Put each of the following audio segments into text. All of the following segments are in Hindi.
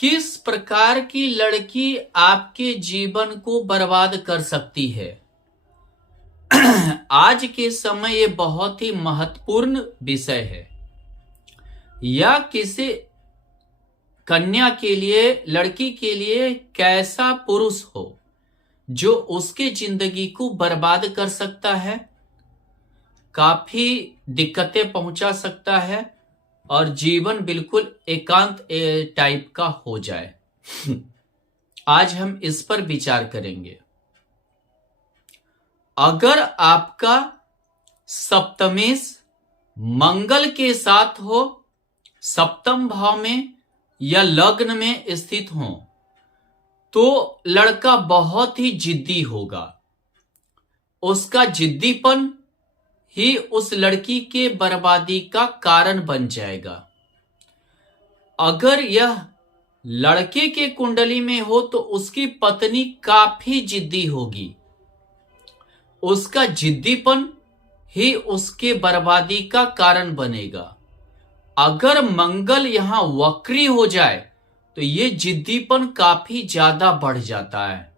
किस प्रकार की लड़की आपके जीवन को बर्बाद कर सकती है? आज के समय ये बहुत ही महत्वपूर्ण विषय है। या किसी कन्या के लिए, लड़की के लिए कैसा पुरुष हो जो उसके जिंदगी को बर्बाद कर सकता है, काफी दिक्कतें पहुंचा सकता है और जीवन बिल्कुल एकांत टाइप का हो जाए। आज हम इस पर विचार करेंगे। अगर आपका सप्तमेश मंगल के साथ हो, सप्तम भाव में या लग्न में स्थित हो, तो लड़का बहुत ही जिद्दी होगा। उसका जिद्दीपन ही उस लड़की के बर्बादी का कारण बन जाएगा। अगर यह लड़के के कुंडली में हो तो उसकी पत्नी काफी जिद्दी होगी। उसका जिद्दीपन ही उसके बर्बादी का कारण बनेगा। अगर मंगल यहां वक्री हो जाए तो ये जिद्दीपन काफी ज्यादा बढ़ जाता है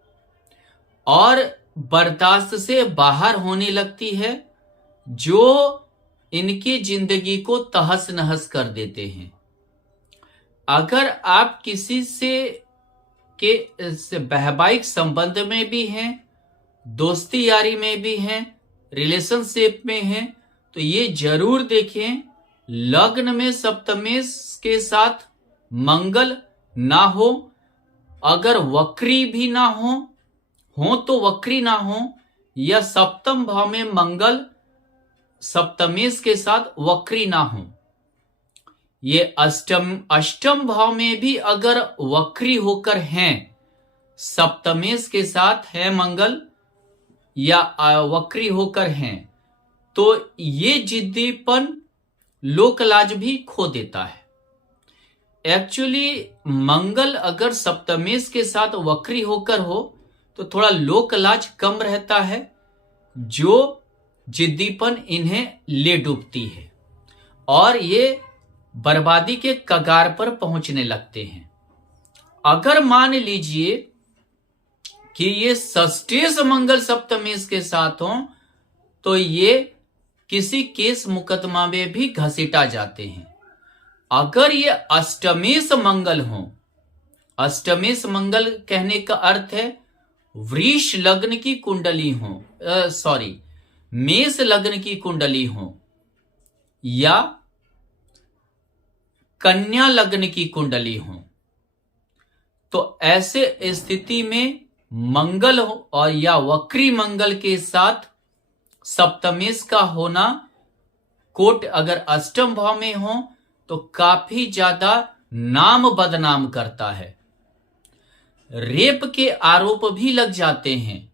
और बर्दाश्त से बाहर होने लगती है, जो इनकी जिंदगी को तहस नहस कर देते हैं। अगर आप किसी से वैवाहिक संबंध में भी हैं, दोस्ती यारी में भी हैं, रिलेशनशिप में हैं, तो ये जरूर देखें लग्न में सप्तमेश के साथ मंगल ना हो। अगर वक्री भी ना हो तो वक्री ना हो, या सप्तम भाव में मंगल सप्तमेश के साथ वक्री ना हो। ये अष्टम भाव में भी अगर वक्री होकर हैं, सप्तमेश के साथ है मंगल या वक्री होकर हैं, तो ये जिद्दीपन लोकलाज भी खो देता है। एक्चुअली मंगल अगर सप्तमेश के साथ वक्री होकर हो तो थोड़ा लोकलाज कम रहता है, जो जिद्दीपन इन्हें ले डूबती है और ये बर्बादी के कगार पर पहुंचने लगते हैं। अगर मान लीजिए कि ये षष्ठेश मंगल सप्तमेश के साथ हो तो ये किसी केस मुकदमा में भी घसीटा जाते हैं। अगर ये अष्टमेश मंगल हो, अष्टमेश मंगल कहने का अर्थ है वृष लग्न की कुंडली हो, मेष लग्न की कुंडली हो या कन्या लग्न की कुंडली हो, तो ऐसे स्थिति में मंगल हो और या वक्री मंगल के साथ सप्तमेश का होना, कोट अगर अष्टम भाव में हो तो काफी ज्यादा नाम बदनाम करता है। रेप के आरोप भी लग जाते हैं।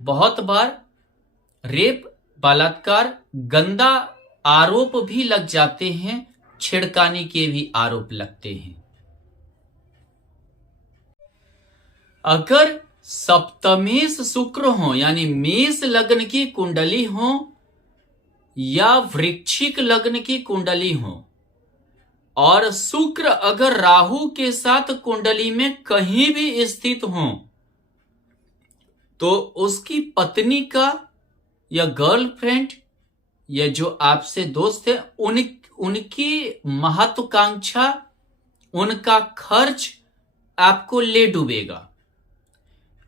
बहुत बार रेप, बलात्कार, गंदा आरोप भी लग जाते हैं, छेड़खानी के भी आरोप लगते हैं। अगर सप्तमेश शुक्र हो यानी मेष लग्न की कुंडली हो या वृश्चिक लग्न की कुंडली हो और शुक्र अगर राहु के साथ कुंडली में कहीं भी स्थित हो, तो उसकी पत्नी का या गर्लफ्रेंड या जो आपसे दोस्त है उनकी महत्वाकांक्षा, उनका खर्च आपको ले डूबेगा।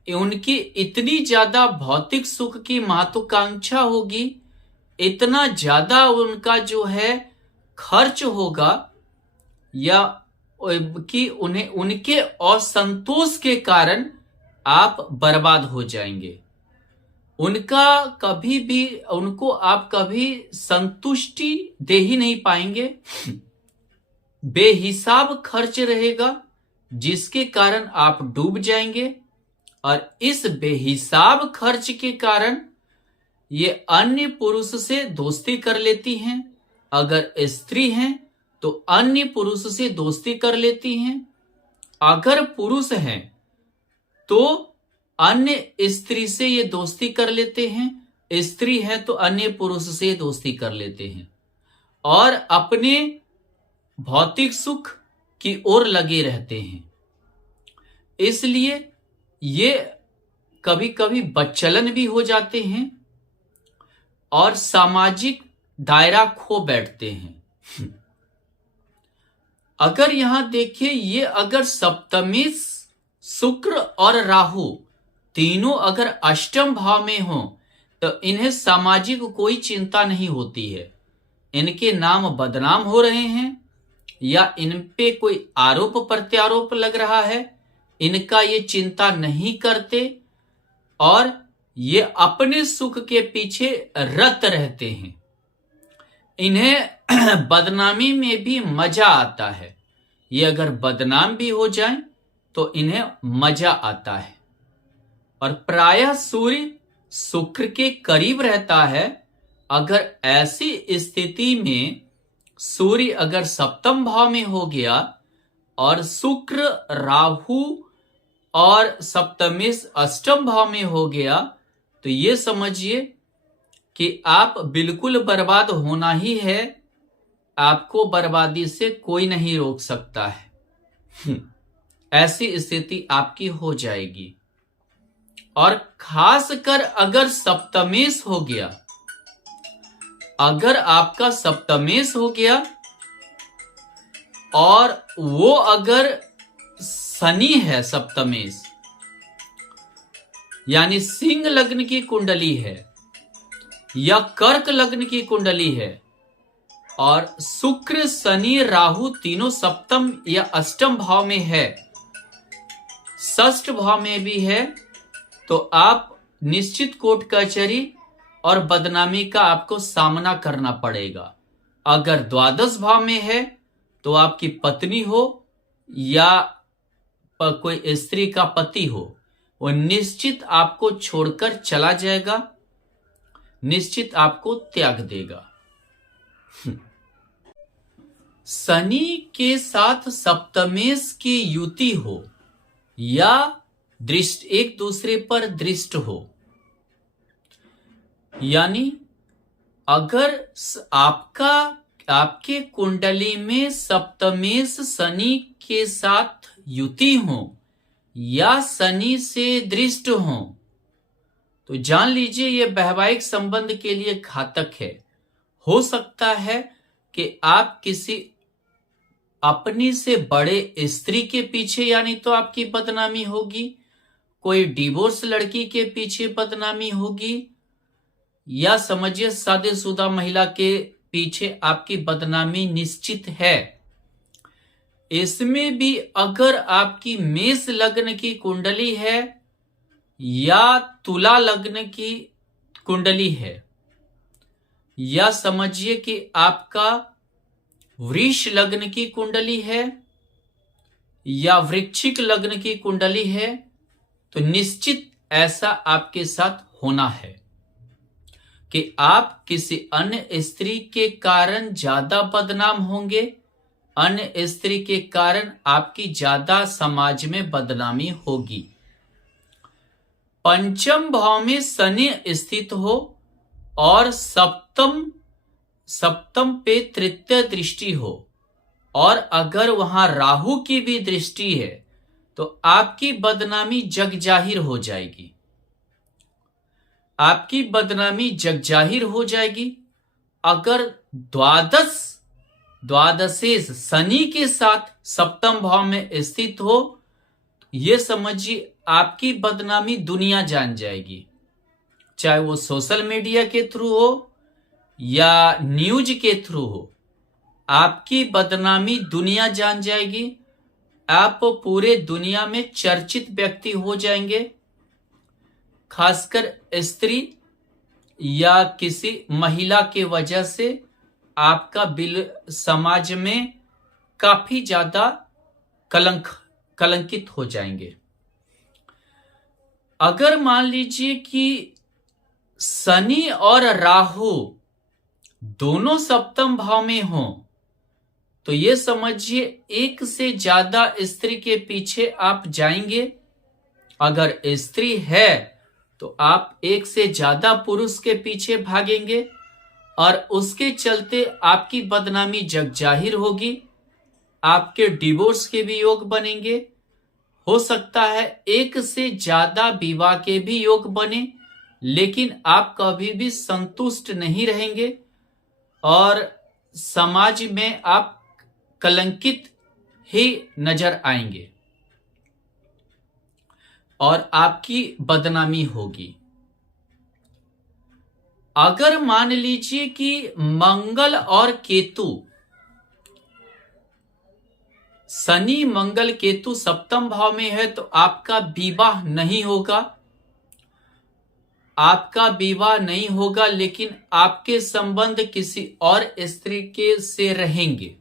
उनकी इतनी ज्यादा भौतिक सुख की महत्वाकांक्षा होगी, इतना ज्यादा उनका जो है खर्च होगा, या कि उन्हें उनके असंतोष के कारण आप बर्बाद हो जाएंगे। उनको आप कभी संतुष्टि दे ही नहीं पाएंगे। बेहिसाब खर्च रहेगा जिसके कारण आप डूब जाएंगे और इस बेहिसाब खर्च के कारण ये अन्य पुरुष से दोस्ती कर लेती हैं। अगर स्त्री हैं तो अन्य पुरुष से दोस्ती कर लेती हैं। अगर पुरुष हैं तो अन्य स्त्री से ये दोस्ती कर लेते हैं, स्त्री है तो अन्य पुरुष से दोस्ती कर लेते हैं और अपने भौतिक सुख की ओर लगे रहते हैं। इसलिए ये कभी कभी बदचलन भी हो जाते हैं और सामाजिक दायरा खो बैठते हैं। अगर यहां देखिए, ये अगर सप्तमी शुक्र और राहु तीनों अगर अष्टम भाव में हो तो इन्हें सामाजिक कोई चिंता नहीं होती है। इनके नाम बदनाम हो रहे हैं या इन पे कोई आरोप प्रत्यारोप लग रहा है, इनका ये चिंता नहीं करते और ये अपने सुख के पीछे रत रहते हैं। इन्हें बदनामी में भी मजा आता है। ये अगर बदनाम भी हो जाएं तो इन्हें मजा आता है। और प्रायः सूर्य शुक्र के करीब रहता है। अगर ऐसी स्थिति में सूर्य अगर सप्तम भाव में हो गया और शुक्र राहु और सप्तमेश अष्टम भाव में हो गया तो ये समझिए कि आप बिल्कुल बर्बाद होना ही है। आपको बर्बादी से कोई नहीं रोक सकता है। ऐसी स्थिति आपकी हो जाएगी। और खासकर अगर सप्तमेश हो गया, अगर आपका सप्तमेश हो गया और वो अगर शनि है सप्तमेश, यानी सिंह लग्न की कुंडली है या कर्क लग्न की कुंडली है और शुक्र शनि राहु तीनों सप्तम या अष्टम भाव में है, षष्ठ भाव में भी है, तो आप निश्चित कोर्ट कचहरी और बदनामी का आपको सामना करना पड़ेगा। अगर द्वादश भाव में है तो आपकी पत्नी हो या कोई स्त्री का पति हो, वो निश्चित आपको छोड़कर चला जाएगा, निश्चित आपको त्याग देगा। शनि के साथ सप्तमेश की युति हो या दृष्ट एक दूसरे पर दृष्ट हो, यानी अगर आपके कुंडली में सप्तमेश शनि के साथ युति हो या शनि से दृष्ट हो तो जान लीजिए ये वैवाहिक संबंध के लिए घातक है। हो सकता है कि आप किसी अपनी से बड़े स्त्री के पीछे यानी तो आपकी बदनामी होगी, कोई डिवोर्स लड़की के पीछे बदनामी होगी, या समझिए शादीशुदा महिला के पीछे आपकी बदनामी निश्चित है। इसमें भी अगर आपकी मेष लग्न की कुंडली है या तुला लग्न की कुंडली है, या समझिए कि आपका वृष लग्न की कुंडली है या वृश्चिक लग्न की कुंडली है, तो निश्चित ऐसा आपके साथ होना है कि आप किसी अन्य स्त्री के कारण ज्यादा बदनाम होंगे, अन्य स्त्री के कारण आपकी ज्यादा समाज में बदनामी होगी। पंचम भाव में शनि स्थित हो और सप्तम पे तृतीय दृष्टि हो और अगर वहां राहु की भी दृष्टि है तो आपकी बदनामी जग जाहिर हो जाएगी। आपकी बदनामी जग जाहिर हो जाएगी। अगर द्वादशेश शनि के साथ सप्तम भाव में स्थित हो, ये समझिए आपकी बदनामी दुनिया जान जाएगी, चाहे वो सोशल मीडिया के थ्रू हो या न्यूज के थ्रू हो। आपकी बदनामी दुनिया जान जाएगी। आप पूरे दुनिया में चर्चित व्यक्ति हो जाएंगे। खासकर स्त्री या किसी महिला के वजह से आपका बिल समाज में काफी ज्यादा कलंकित हो जाएंगे। अगर मान लीजिए कि शनि और राहु दोनों सप्तम भाव में हो तो ये समझिए एक से ज्यादा स्त्री के पीछे आप जाएंगे। अगर स्त्री है तो आप एक से ज्यादा पुरुष के पीछे भागेंगे और उसके चलते आपकी बदनामी जग जाहिर होगी। आपके डिवोर्स के भी योग बनेंगे। हो सकता है एक से ज्यादा विवाह के भी योग बने, लेकिन आप कभी भी संतुष्ट नहीं रहेंगे और समाज में आप कलंकित ही नजर आएंगे और आपकी बदनामी होगी। अगर मान लीजिए कि मंगल और केतु, शनि मंगल केतु सप्तम भाव में है तो आपका विवाह नहीं होगा, आपका विवाह नहीं होगा, लेकिन आपके संबंध किसी और स्त्री के से रहेंगे,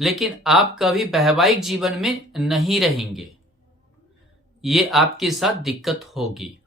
लेकिन आप कभी वैवाहिक जीवन में नहीं रहेंगे। ये आपके साथ दिक्कत होगी।